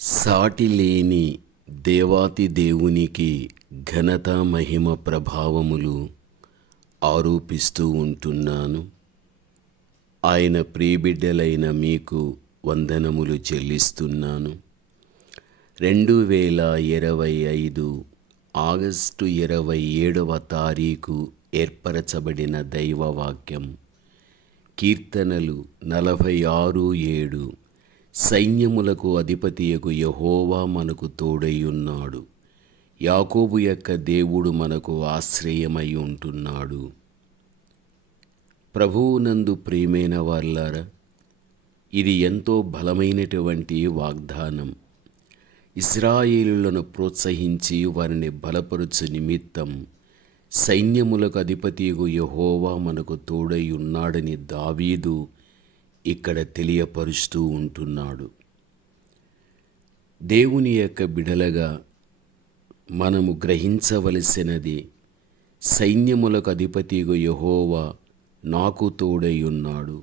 సాటిలేని దేవాతి దేవునికి ఘనత మహిమ ప్రభావములు ఆరోపిస్తూ ఉంటున్నాను. ఆయన ప్రియబిడ్డలైన మీకు వందనములు చెల్లిస్తున్నాను. రెండు వేల ఇరవై ఐదు ఆగస్టు ఇరవై ఏడవ తారీఖు ఏర్పరచబడిన దైవవాక్యం కీర్తనలు నలభై ఆరు ఏడు సైన్యములకు అధిపతియకు యహోవా మనకు తోడయ్యున్నాడు యాకోబు యొక్క దేవుడు మనకు ఆశ్రయమై ఉంటున్నాడు. ప్రభువునందు ప్రియమైన వాళ్ళారా ఇది ఎంతో బలమైనటువంటి వాగ్దానం. ఇస్రాయేలులను ప్రోత్సహించి వారిని బలపరుచు నిమిత్తం సైన్యములకు అధిపతియగు యహోవా మనకు తోడై ఉన్నాడని దావీదు ఇక్కడ తెలియపరుస్తూ ఉంటున్నాడు. దేవుని యొక్క బిడలగా మనము గ్రహించవలసినది సైన్యములకు అధిపతిగు యహోవా నాకు తోడై ఉన్నాడు.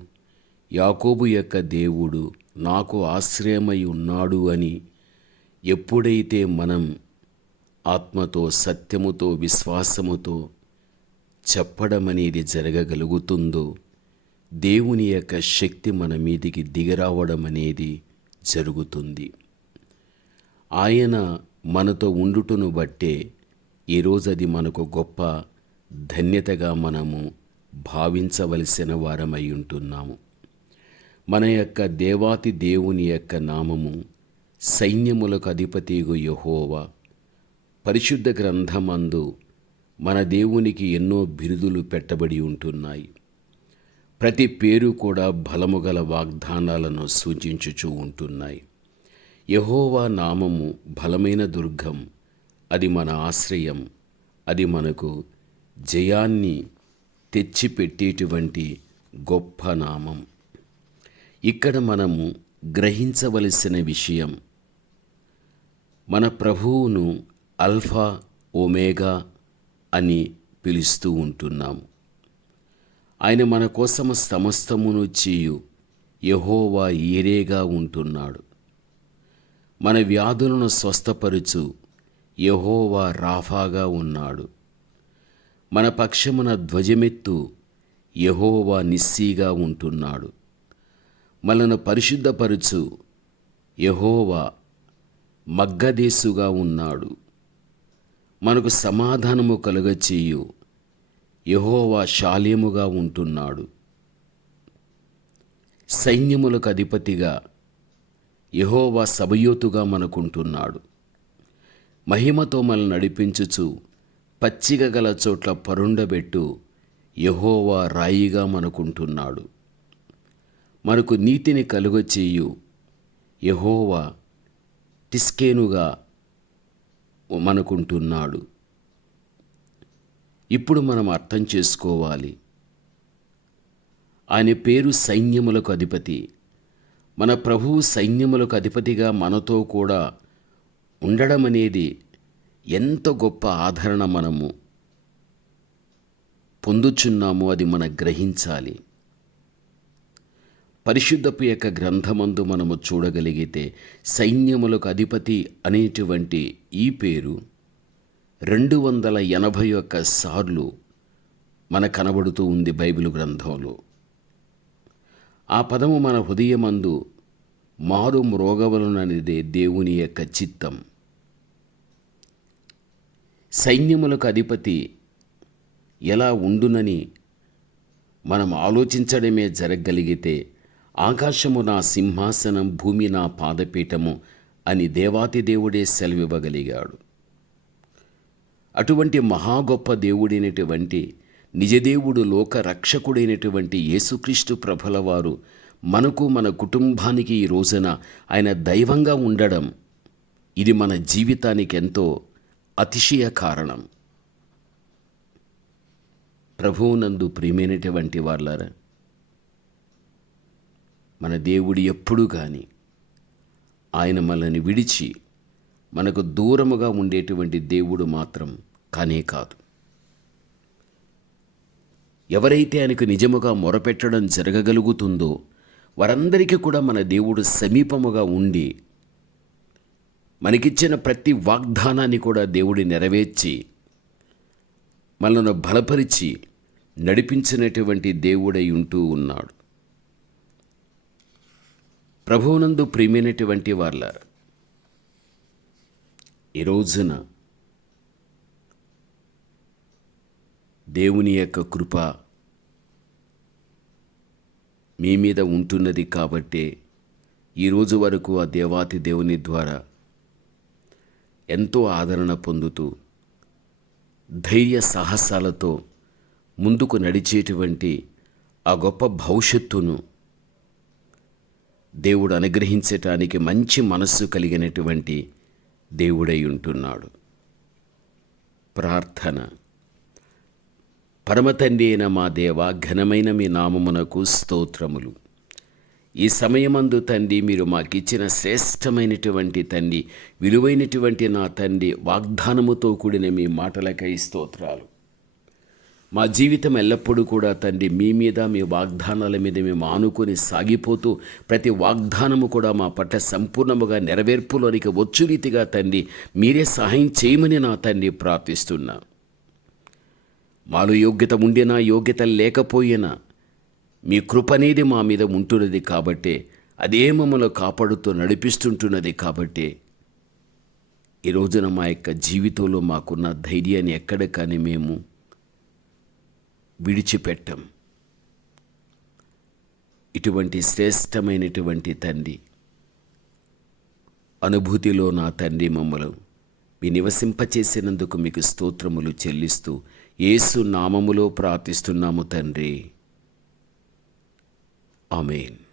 యాకోబు యొక్క దేవుడు నాకు ఆశ్రయమై ఉన్నాడు అని ఎప్పుడైతే మనం ఆత్మతో సత్యముతో విశ్వాసముతో చెప్పడం అనేది జరగగలుగుతుందో దేవుని యొక్క శక్తి మన మీదికి దిగరావడం అనేది జరుగుతుంది. ఆయన మనతో ఉండుటను బట్టే ఈరోజు అది మనకు గొప్ప ధన్యతగా మనము భావించవలసిన వారమై ఉంటున్నాము. మన యొక్క దేవాతి దేవుని యొక్క నామము సైన్యములకు అధిపతిగు యహోవా. పరిశుద్ధ గ్రంథమందు మన దేవునికి ఎన్నో బిరుదులు పెట్టబడి ఉంటున్నాయి. ప్రతి పేరు కూడా బలము గల వాగ్దానాలను సూచించుచూ ఉంటున్నాయి. యహోవా నామము బలమైన దుర్గం. అది మన ఆశ్రయం. అది మనకు జయాన్ని తెచ్చిపెట్టేటువంటి గొప్ప నామం. ఇక్కడ మనము గ్రహించవలసిన విషయం మన ప్రభువును అల్ఫా ఒమేగా అని పిలుస్తూ ఉంటున్నాము. ఆయన మన కోసం సమస్తమును చేయు. యహోవా ఏరేగా ఉంటున్నాడు. మన వ్యాధులను స్వస్థపరుచు. యహోవా రాఫాగా ఉన్నాడు. మన పక్షమున ధ్వజమెత్తు. యహోవా నిస్సీగా ఉంటున్నాడు. మనను పరిశుద్ధపరుచు. యహోవా మగ్గదేశుగా ఉన్నాడు. మనకు సమాధానము కలుగచేయు. యహోవా శాల్యముగా ఉంటున్నాడు. సైన్యములకు అధిపతిగా యహోవా సభయోతుగా మనకుంటున్నాడు. మహిమతో మనల్ని నడిపించుచు పచ్చిక గల చోట్ల పరుండబెట్టు యహోవా రాయిగా మనకుంటున్నాడు. మనకు నీతిని కలుగచేయు యహోవా టిస్కేనుగా మనకుంటున్నాడు. ఇప్పుడు మనం అర్థం చేసుకోవాలి. ఆయన పేరు సైన్యములకు అధిపతి. మన ప్రభువు సైన్యములకు అధిపతిగా మనతో కూడా ఉండడం అనేది ఎంత గొప్ప ఆదరణ మనము పొందుచున్నామో అది మనం గ్రహించాలి. పరిశుద్ధపు యొక్క గ్రంథమందు మనము చూడగలిగితే సైన్యములకు అధిపతి అనేటువంటి ఈ పేరు రెండు వందల ఎనభై ఒక్క సార్లు మన కనబడుతూ ఉంది బైబిల్ గ్రంథంలో. ఆ పదము మన హృదయమందు మారు మ్రోగవలననిదే దేవుని యొక్క చిత్తం. సైన్యములకు అధిపతి ఎలా ఉండునని మనం ఆలోచించడమే జరగగలిగితే ఆకాశము నా సింహాసనం భూమి నా పాదపీఠము అని దేవాతి దేవుడే సెలవివ్వగలిగాడు. అటువంటి మహా గొప్ప దేవుడైనటువంటి నిజదేవుడు లోక రక్షకుడైనటువంటి యేసుక్రీస్తు ప్రభుల వారు మనకు మన కుటుంబానికి ఈ రోజున ఆయన దైవంగా ఉండడం ఇది మన జీవితానికి ఎంతో అతిశయ కారణం. ప్రభువునందు ప్రియమైనటువంటి వాళ్ళారా మన దేవుడు ఎప్పుడు కానీ ఆయన మనల్ని విడిచి మనకు దూరముగా ఉండేటువంటి దేవుడు మాత్రం కానే కాదు. ఎవరైతే ఆయనకు నిజముగా మొరపెట్టడం జరగగలుగుతుందో వారందరికీ కూడా మన దేవుడు సమీపముగా ఉండి మనకిచ్చిన ప్రతి వాగ్దానాన్ని కూడా దేవుడి నెరవేర్చి మనల్ని బలపరిచి నడిపించినటువంటి దేవుడై ఉంటూ ఉన్నాడు. ప్రభువునందు ప్రియమైనటువంటి వాళ్ళ ఈ రోజున దేవుని యొక్క కృప మీ మీద ఉంటున్నది కాబట్టే ఈరోజు వరకు ఆ దేవాతి దేవుని ద్వారా ఎంతో ఆదరణ పొందుతూ ధైర్య సాహసాలతో ముందుకు నడిచేటువంటి ఆ గొప్ప భవిష్యత్తును దేవుడు అనుగ్రహించటానికి మంచి మనస్సు కలిగినటువంటి దేవుడై ఉంటున్నాడు. ప్రార్థన. పరమతండ్రి అయిన మా దేవ ఘనమైన మీ నామమునకు స్తోత్రములు. ఈ సమయమందు తండ్రి మీరు మాకిచ్చిన శ్రేష్టమైనటువంటి తండ్రి విలువైనటువంటి నా తండ్రి వాగ్దానముతో కూడిన మీ మాటలకై స్తోత్రాలు. మా జీవితం ఎల్లప్పుడూ కూడా తండ్రి మీ మీద మీ వాగ్దానాల మీద మేము ఆనుకొని సాగిపోతూ ప్రతి వాగ్దానము కూడా మా పట్ల సంపూర్ణముగా నెరవేర్పులోనికి వచ్చు రీతిగా తండ్రి మీరే సహాయం చేయమని నా తండ్రి ప్రార్థిస్తున్నా. మాలో యోగ్యత ఉండినా యోగ్యత లేకపోయినా మీ కృప అనేది మా మీద ఉంటున్నది కాబట్టే అదే మమ్మల్ని కాపాడుతూ నడిపిస్తుంటున్నది కాబట్టే ఈ రోజున మా యొక్క జీవితంలో మాకున్న ధైర్యాన్ని ఎక్కడ కానీ మేము విడిచిపెట్టం. ఇటువంటి శ్రేష్టమైనటువంటి తండ్రి అనుభూతిలో నా తండ్రి మమ్మలు మీ నివసింపచేసినందుకు మీకు స్తోత్రములు చెల్లిస్తూ ఏసు నామములో ప్రార్థిస్తున్నాము తండ్రి. ఆమెన్.